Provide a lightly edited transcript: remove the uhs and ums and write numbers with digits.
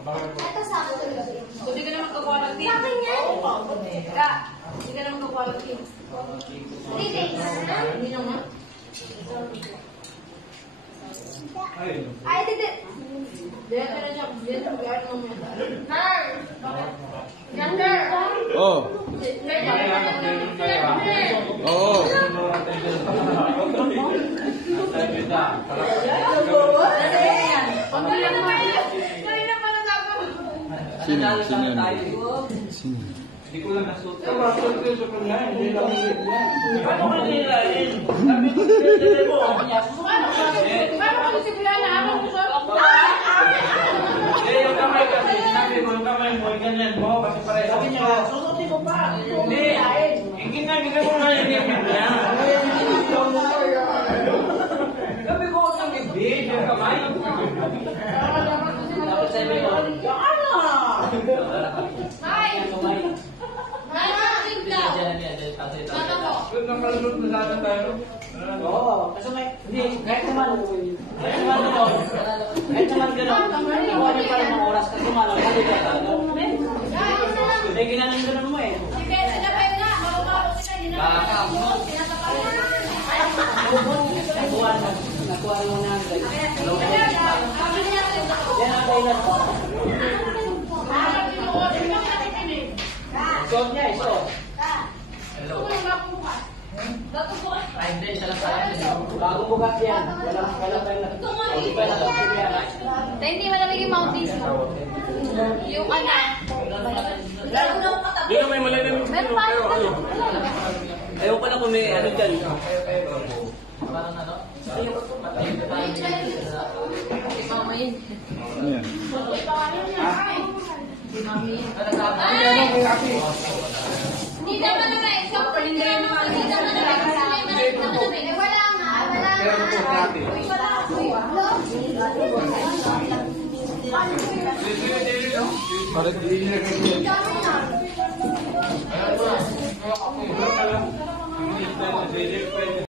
Ito sa akin talaga. So, di ka naman mag-quality. Sa akin yan? Di ka naman mag-quality. 3 days. Hindi naman. Ay, dito. Diyan ka na siya. Diyan ka mag-art mo yan. Ganda. Oh. Oo. Sino? Sino yan? Sino? Hindi ko lang nasuot. Nasuot ko sa kanya. Hindi lang ulit yan. Paano ka nilalain? Sabi ko, dito mo. Paano ka nisipulan na ako? Yung kamay kasi, sinabi ko, yung kamay mo, ganyan mo, kasi pareho. Sabi niya, susutin ko pa. Hindi. Hindi nga, hindi mo na yung ganyan niya. Sabi ko, ang bibig, yung kamay. Tapos sabi ko, ano? Hi! Doon na malusot na sana tayo. Oo, kasi may, hindi, kahit naman gano'n, kuha niyo pa rin ng oras kasi malam, hindi ka may ginanong gano'n mo eh. Nakuha mo na ang guys. Yan ang kailan ko. Suot niya, isuot. Bago bukas yan. Walang pala. Hindi mo nalagay yung mounties mo. Yung anak. Doon na may malalim yung Meron pa pero ano? Ayaw pala kung may ano dyan. Mama yun. Ano yan? Hindi naman na eh. Hindi naman na eh. Wala nga. Wala nga. Bakit? Wala nga.